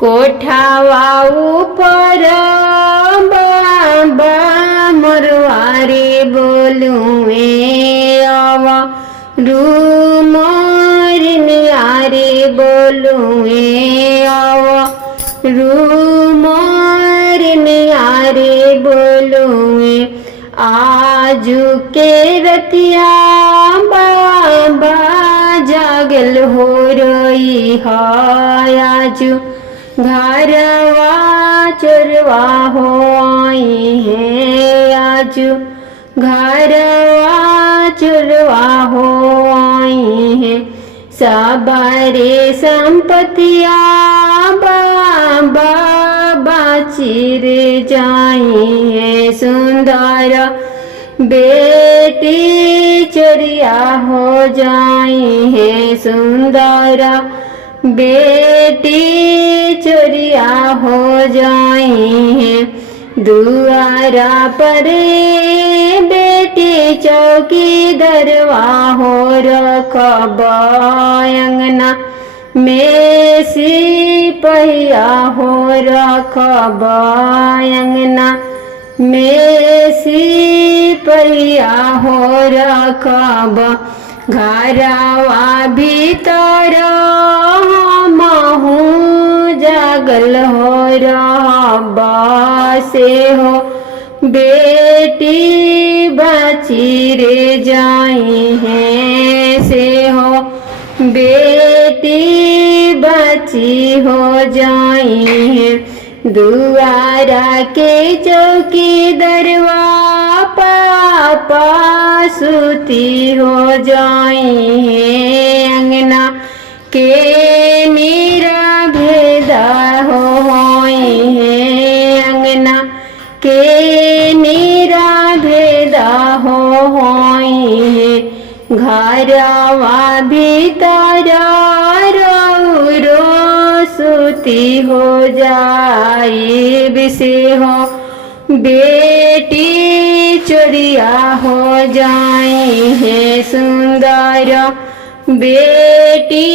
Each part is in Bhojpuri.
कोठावा ऊपर बाबा मरवारी बोलुए आवा रूमर न्यारी बोलुए आवा रूमर न्यारी बोलुए आजू के रतिया बाबा जागल हो रही है आजू घरवा चोरवा हो आई है आजू घरवा चोरवा हो आई है सबरे संपत्तिया बाबा बाचिर जाई है सुंदर बेटी चोरिया हो जाई है सुंदर बेटी चोरिया हो जाई है दुआरा पर बेटी चौकी दरवा हो रखब अंगना में सिपहिया हो रखब अंगना में सिपहिया हो रखब घरवा भीतर महू जागल हो रहब से हो बेटी बची रे जाई है से हो बेटी बची हो जाई है दुआरा के चौकी दरवा पापा सुती हो जाई है अंगना के नीरा भेदा होई है अंगना के नीरा भेदा होई है घरवा भीतर रो सुती हो जाई बिसे हो बेटी चोरिया हो जाई है सुंदर बेटी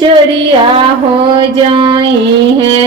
चोरिया हो जाई है।